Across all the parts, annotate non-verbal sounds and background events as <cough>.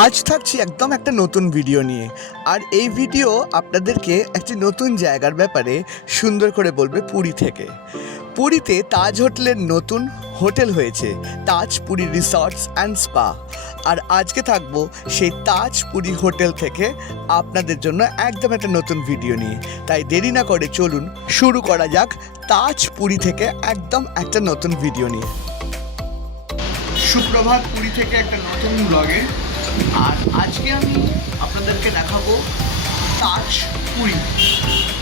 আজ থাকছি একদম একটা নতুন ভিডিও নিয়ে। আর এই ভিডিও আপনাদেরকে একটি নতুন জায়গার ব্যাপারে সুন্দর করে বলবে পুরী থেকে। পুরীতে তাজ হোটেলের নতুন হোটেল হয়েছে Taj Puri resorts and spa. আর আজকে থাকব সেই তাজ পুরী হোটেল থেকে আপনাদের জন্য একদম একটা নতুন ভিডিও নিয়ে। তাই দেরি না করে চলুন, শুরু করা যাক তাজ পুরী থেকে একদম একটা নতুন ভিডিও নিয়ে। সুপ্রভাত, পুরী থেকে একটা নতুন ব্লগে আর আজকে আমি আপনাদেরকে দেখাবো তাজ পুরী।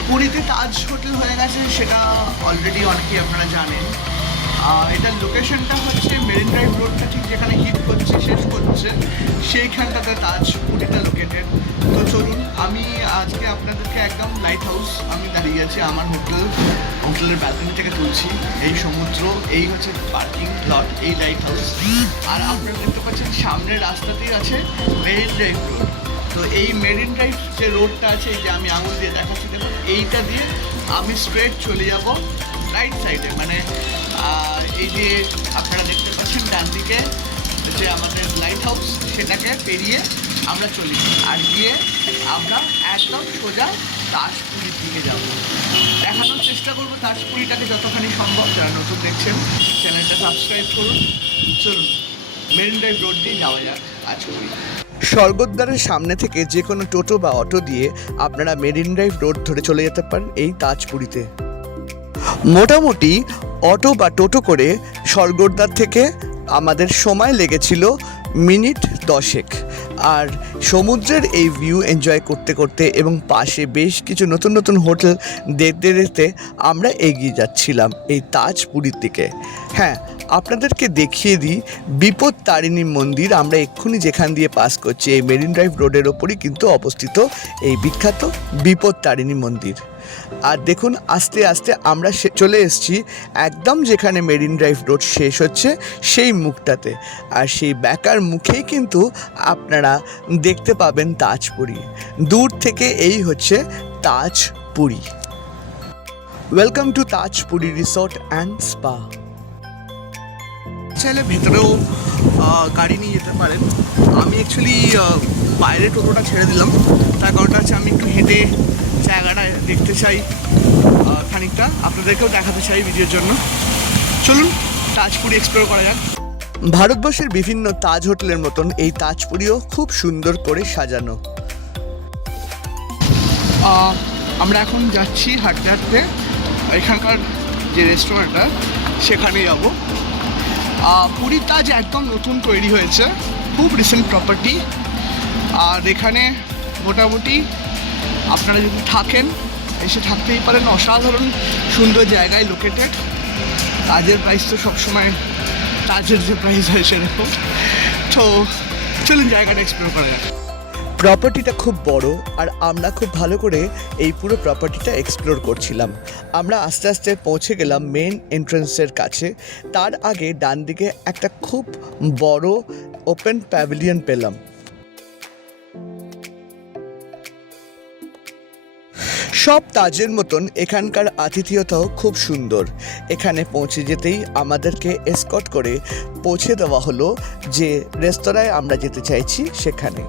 পুরীতে তাজ হোটেল হয়ে গেছে, সেটা অলরেডি অনেকেই আপনারা জানেন। এটার লোকেশনটা হচ্ছে মেরিন ড্রাইভ রোডটা ঠিক যেখানে হিট করছে, শেষ করছে। সেইখানটাতে তাজ পুরীটা লোকেটেড তো চলুন, আমি আজকে আপনাদেরকে একদম লাইট হাউস আমি দাঁড়িয়ে আছি আমার হোটেল হোটেলের ব্যালকনি থেকে তুলছি এই সমুদ্র, এই হচ্ছে পার্কিং প্লট এই লাইট হাউস আর আপনারা দেখতে পাচ্ছেন সামনের রাস্তাতেই আছে মেরিন ড্রাইভ রোড তো এই মেরিন ড্রাইভ যে রোডটা আছে যে আমি আঙুল দিয়ে দেখাচ্ছি, দেখুন, এইটা দিয়ে আমি স্ট্রেট চলে যাব রাইট সাইডে মানে এই যে আপনারা দেখতে পাচ্ছেন ডান দিকে, যে আমাদের লাইট হাউস সেটাকে পেরিয়ে আমরা চলি আর গিয়ে আমরা একদম সোজা তাজপুরীর দিকে যাব। দেখানোর চেষ্টা করব তাজপুরিটাকে যতখানি সম্ভব। যারা নতুন দেখছেন চ্যানেলটা সাবস্ক্রাইব করুন। চলুন মেরিন ড্রাইভ রোড দিয়ে যাওয়া যাক তাজপুরি স্বর্গদ্বারের সামনে থেকে যে কোনো টোটো বা অটো দিয়ে আপনারা মেরিন ড্রাইভ রোড ধরে চলে যেতে পারেন এই তাজপুরীতে। মোটামুটি অটো বা টোটো করে স্বর্গদ্বার থেকে আমাদের সময় লেগেছিল মিনিট দশেক। আর সমুদ্রের এই ভিউ এনজয় করতে করতে এবং পাশে বেশ কিছু নতুন নতুন হোটেল দেখতে দেখতে আমরা এগিয়ে যাচ্ছিলাম এই তাজপুরীর দিকে। হ্যাঁ আপনাদেরকে দেখিয়ে দিই বিপদ তারিণী মন্দির। আমরা এক্ষুনি যেখান দিয়ে পাস করছি এই মেরিন ড্রাইভ রোডের ওপরই কিন্তু অবস্থিত এই বিখ্যাত বিপদ তারিণী মন্দির। আর দেখুন, আস্তে আস্তে আমরা চলে এসেছি একদম যেখানে মেরিন ড্রাইভ রোড শেষ হচ্ছে, সেই মুখটাতে। আর সেই ব্যাকার মুখেই কিন্তু আপনারা দেখতে পাবেন তাজপুরি। দূর থেকে এই হচ্ছে Tajpuri. Welcome to Tajpuri resort and spa চাইলে ভেতরেও গাড়ি নিয়ে যেতে পারেন। আমি অ্যাকচুয়ালি বাইরে টোটোটা ছেড়ে দিলাম। তার কারণটা হচ্ছে আমি একটু হেঁটে জায়গাটা দেখতে চাই খানিকটা। আপনাদেরকেও দেখাতে চাই ভিডিওর জন্য। চলুন তাজপুরি এক্সপ্লোর করা যাক। ভারতবর্ষের বিভিন্ন তাজ হোটেলের মতন এই তাজপুরিও খুব সুন্দর করে সাজানো। আমরা এখন যাচ্ছি হাঁটতে হাঁটতে। এখানকার যে রেস্টুরেন্টটা সেখানে যাব। পুরীর তাজ একদম নতুন তৈরি হয়েছে। খুব রিসেন্ট প্রপার্টি আর এখানে মোটামুটি আপনারা যদি থাকেন, এসে থাকতেই পারেন। অসাধারণ সুন্দর জায়গায় লোকেটেড তাজের প্রাইস তো সবসময় তাজের যে প্রাইস হয় সেরকম। তো চলুন জায়গাটা এক্সপ্লোর করা যাক। প্রপার্টিটা খুব বড় আর আমরা খুব ভালো করে এই পুরো প্রপার্টিটা এক্সপ্লোর করছিলাম। আমরা আস্তে আস্তে পৌঁছে গেলাম মেন এন্ট্রান্সের কাছে। তার আগে ডান দিকে একটা খুব বড় ওপেন প্যাভিলিয়ন পেলাম। সব তাজের মতন এখানকার আতিথিয়তাও খুব সুন্দর। এখানে পৌঁছে যেতেই আমাদেরকে এসকট করে পৌঁছে দেওয়া হলো যে রেস্তোরাঁয় আমরা যেতে চাইছি সেখানে।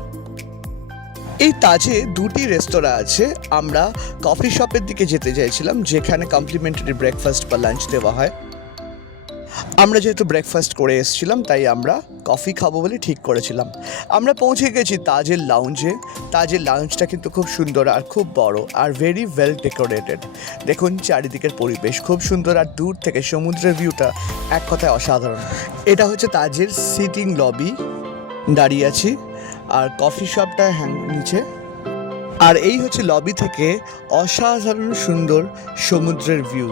এই তাজে দুটি রেস্তোরাঁ আছে। আমরা কফি শপের দিকে যেতে চাইছিলাম, যেখানে কমপ্লিমেন্টারি ব্রেকফাস্ট বা লাঞ্চ দেওয়া হয়। আমরা যেহেতু ব্রেকফাস্ট করে এসেছিলাম, তাই আমরা কফি খাব বলে ঠিক করেছিলাম। আমরা পৌঁছে গেছি তাজের লাউঞ্জে তাজের লাউঞ্জটা কিন্তু খুব সুন্দর আর খুব বড় আর ভেরি ওয়েল ডেকোরেটেড দেখুন চারিদিকের পরিবেশ খুব সুন্দর আর দূর থেকে সমুদ্রের ভিউটা এক কথায় অসাধারণ। এটা হচ্ছে তাজের সিটিং লবি দাঁড়িয়ে আছি আর কফি শপটা হ্যাং নিচে। আর এই হচ্ছে লবি থেকে অসাধারণ সুন্দর সমুদ্রের ভিউ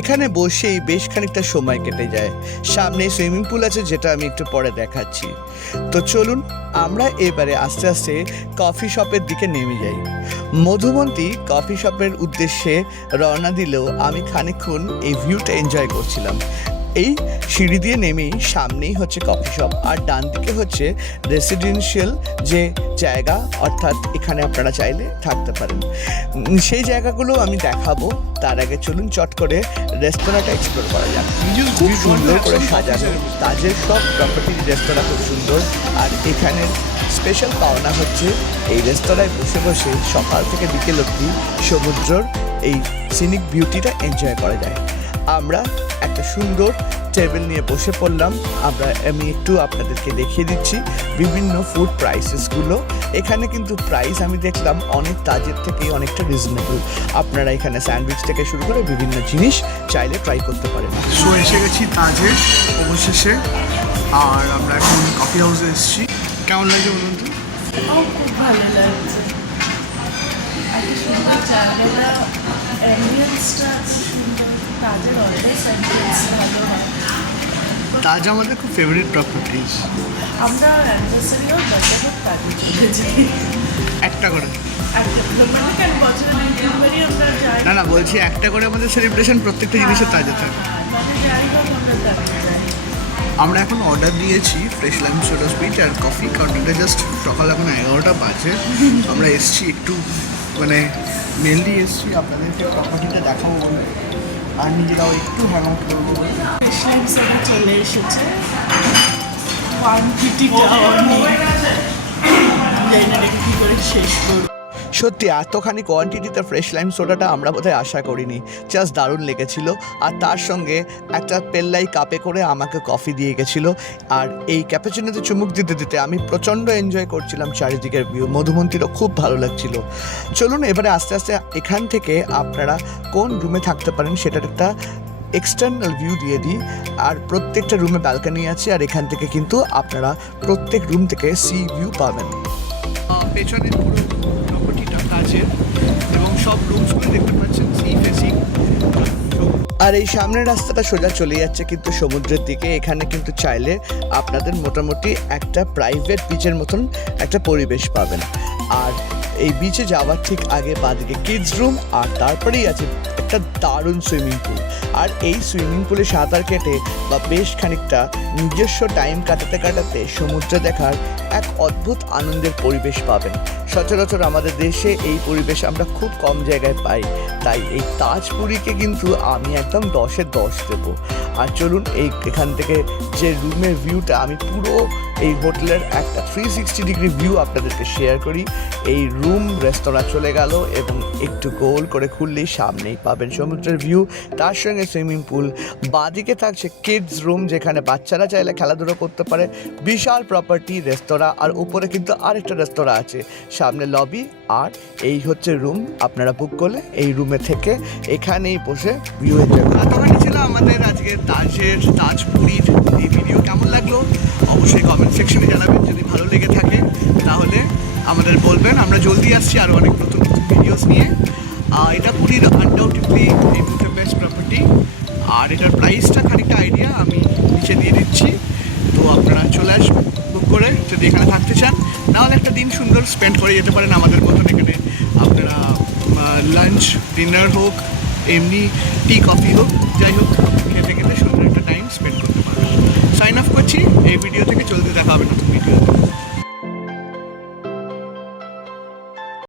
এখানে বসেই বেশ খানিকটা সময় কেটে যায়। সামনে সুইমিং পুল আছে যেটা আমি একটু পরে দেখাচ্ছি। তো চলুন, আমরা এবারে আস্তে আস্তে কফি শপের দিকে নেমে যাই। মধুমন্তী কফি শপের উদ্দেশ্যে রওনা দিলেও আমি খানিকক্ষণ এই ভিউটা এনজয় করছিলাম। এই সিঁড়ি দিয়ে নেমেই সামনেই হচ্ছে কফি শপ আর ডান দিকে হচ্ছে রেসিডেন্সিয়াল যে জায়গা, অর্থাৎ এখানে আপনারা চাইলে থাকতে পারেন। সেই জায়গাগুলো আমি দেখাবো, তার আগে চলুন চট করে রেস্তোরাঁটা এক্সপ্লোর করা যাক। খুব সুন্দর করে সাজানো, তাজের সব প্রপার্টি রেস্তোরাঁ খুব সুন্দর। আর এখানের স্পেশাল পাওনা হচ্ছে, এই রেস্তোরাঁয় বসে বসে সকাল থেকে বিকেল অবধি সমুদ্রর এই সিনিক বিউটিটা এনজয় করা যায়। আমরা একটা সুন্দর টেবিল নিয়ে বসে পড়লাম। আমরা আমি একটু আপনাদেরকে দেখিয়ে দিচ্ছি বিভিন্ন ফুড প্রাইসেসগুলো এখানে কিন্তু প্রাইস আমি দেখলাম অনেক তাজের থেকে অনেকটা রিজনেবল আপনারা এখানে স্যান্ডউইচ থেকে শুরু করে বিভিন্ন জিনিস চাইলে ট্রাই করতে পারেন। সো এসে গেছি তাজে অবশেষে। আর আমরা এখন কফি হাউসে এসেছি। কেমন লাগছে বলুন তো? খুব ভালো লাগছে। তাজ আমাদের খুব ফেভারিট প্রপার্টিজ আমরা বার্থডে একটা করে। মানে যাই। না না বলছি একটা করে আমাদের সেলিব্রেশন প্রত্যেকটা জিনিসের তাজে থাকে। মানে হোক আমরা এখন অর্ডার দিয়েছি ফ্রেশ লাইম সোডা স্পিচ আর কফি কারণ এটা জাস্ট সকাল এখন এগারোটা বাজে। <laughs> আমরা এসছি একটু মানে মেনলি এসছি আপনাদেরকে প্রপার্টিটা দেখাবো বলে। আর নিজেরাও একটু হ্যাং আউট করব বলে মুসলিম চলে এসেছে। কোয়ান্টিটিটা অনেক জানি না কী করে শেষ করব। সত্যি, এতখানি কোয়ান্টিটিতে ফ্রেশ লাইম সোডাটা আমরা বোধহয় আশা করিনি। জাস্ট দারুণ লেগেছিল। আর তার সঙ্গে একটা পেল্লাই কাপে করে আমাকে কফি দিয়ে গেছিল। আর এই ক্যাপাচিনোতে চুমুক দিতে দিতে আমি প্রচণ্ড এনজয় করছিলাম চারিদিকের ভিউ মধুমন্তিরও খুব ভালো লাগছিল। চলুন এবারে আস্তে আস্তে এখান থেকে আপনারা কোন রুমে থাকতে পারেন সেটার একটা এক্সটার্নাল ভিউ দিয়ে দিই। আর প্রত্যেকটা রুমে ব্যালকানি আছে আর এখান থেকে কিন্তু আপনারা প্রত্যেক রুম থেকে সি ভিউ পাবেন। পেছনের সব রুমসগুলো দেখতে পাচ্ছেন সি আর এই সামনের রাস্তাটা সোজা চলে যাচ্ছে কিন্তু সমুদ্রের দিকে। এখানে কিন্তু চাইলে আপনাদের মোটামুটি একটা প্রাইভেট বিচের মতন একটা পরিবেশ পাবেন। আর এই বিচে যাওয়ার ঠিক আগে বাদিকে কিডস রুম আর তারপরেই আছে একটা দারুণ সুইমিং পুল আর এই সুইমিং পুলে সাঁতার কেটে বা বেশ খানিকটা নিজস্ব টাইম কাটাতে কাটাতে সমুদ্র দেখার এক অদ্ভুত আনন্দের পরিবেশ পাবেন। সচরাচর আমাদের দেশে এই পরিবেশ আমরা খুব কম জায়গায় পাই। তাই এই তাজপুরীকে কিন্তু আমি একদম দশে দশ দেবো। আর চলুন এই এখান থেকে যে রুমের ভিউটা আমি পুরো এই হোটেলের একটা থ্রি সিক্সটি ডিগ্রি ভিউ আপনাদেরকে শেয়ার করি। এই রুম রেস্তোরাঁ চলে গেল এবং একটু গোল করে খুললেই সামনেই পাবেন সমুদ্রের ভিউ তার সঙ্গে সুইমিং পুল বাদিকে থাকছে কিডস রুম যেখানে বাচ্চারা চাইলে খেলাধুলো করতে পারে। বিশাল প্রপার্টি রেস্তোরাঁ আর উপরে কিন্তু আরেকটা রেস্তোরাঁ আছে। সামনে লবি আর এই হচ্ছে রুম আপনারা বুক করলে এই রুমে থেকে এখানেই বসে ভিউ এনজয় ছিল আমাদের আজকে তাজের তাজপুরীর এই ভিডিও কেমন লাগল, অবশ্যই কমেন্ট সেকশনে জানাবেন। যদি ভালো লেগে থাকে, তাহলে আমাদের বলবেন। আমরা জলদি আসছি আরও অনেক নতুন নতুন ভিডিওস নিয়ে। এটা পুরীর আনডাউটেডলি মুহূর্তে বেস্ট প্রপার্টি আর এটার প্রাইসটা খানিকটা আইডিয়া আমি নিচে দিয়ে দিচ্ছি। তো আপনারা চলে আসবেন বুক করে যদি এখানে থাকতে চান। নাহলে একটা দিন সুন্দর স্পেন্ড করে যেতে পারেন আমাদের মতন এখানে। আপনারা লাঞ্চ ডিনার হোক, এমনি টি কফি হোক, যাই হোক, খেতে খেতে সুন্দর একটা টাইম স্পেন্ড করতে পারবেন। সাইন অফ করছি এই ভিডিও থেকে চলতে দেখা হবে নতুন ভিডিও